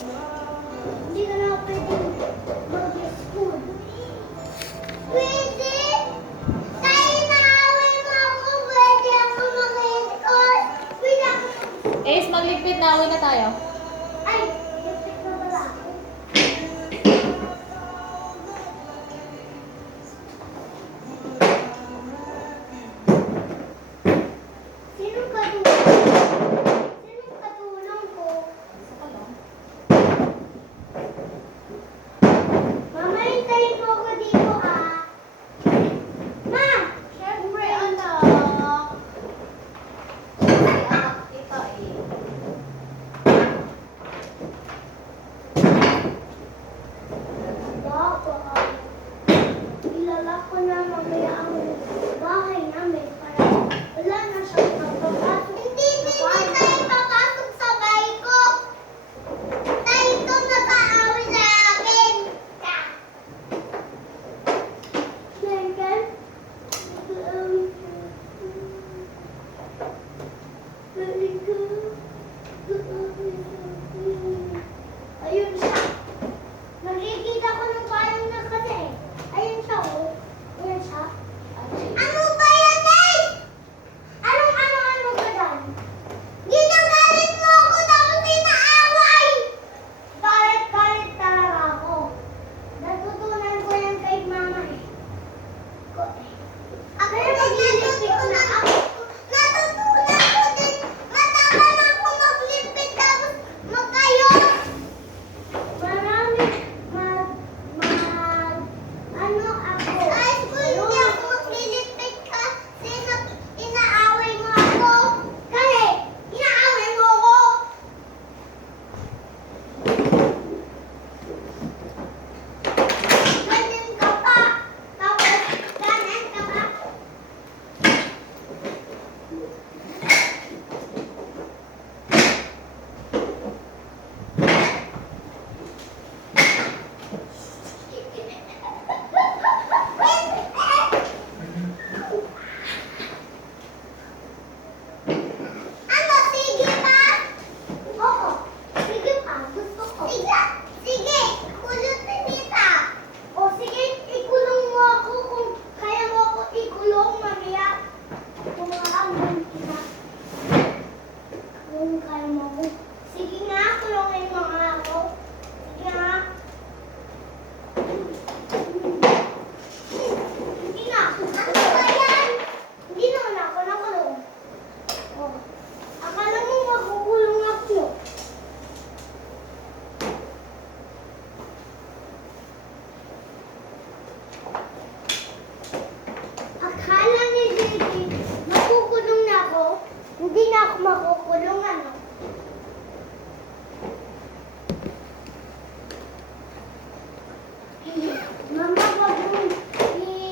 Hindi ka na pwede mag-school. Pwede! Tayo naaway mo ako, pwede ako mag-school. Pwede ako Ace, magligpit na. Uwi na tayo. Ay! Lipit na pala ako. Sinong katulong? Sinong katulong ko? Saka lang. Mama, hintayin mo ako dito, ah. Ma! Siyempre, anak. Ay, anak kita eh. Baka, ilala ko na mamaya ang bahay namin para wala na siyang papapasok. Hindi tayo papasok sa bahay ko. Tayo ito mag-aaway sa akin. Michael? Ayun siya. Nakikita ko ng parang na kasi. Ayun siya, oh. Ayun siya. Ano ba yan, eh? Ano ka dyan? Ginagalit mo ako tapos inaaway! Galit talaga ako. Natutunan ko yan kay mama eh. Ako naglilipit na ako. Natutunan ko din. Matama na ako maglipit tapos magkayos. Marami, ano ako? Ay, kung hindi ako maglilipit kasi inaaway mo ako. Kasi, inaaway mo ako. Ganyan ka pa. Tapos, ganyan ka pa. Ano? Sige pa? Oo. Sige pa. Gusto ko. Sige. Kulot ni Tita. O sige, ikulong mo ako kung kaya mo ako ikulong, mamaya. Kumaambon kita. Kung kaya mo ako. Sige nga, kulongin mo nga ako. Sige nga. Hindi na. Ano ba yan? Hindi naman ako nakulong. Oh. Akala mo makukulong ako. Akala ni JJ makukulong na ako. Hindi na ako makukulong, ano?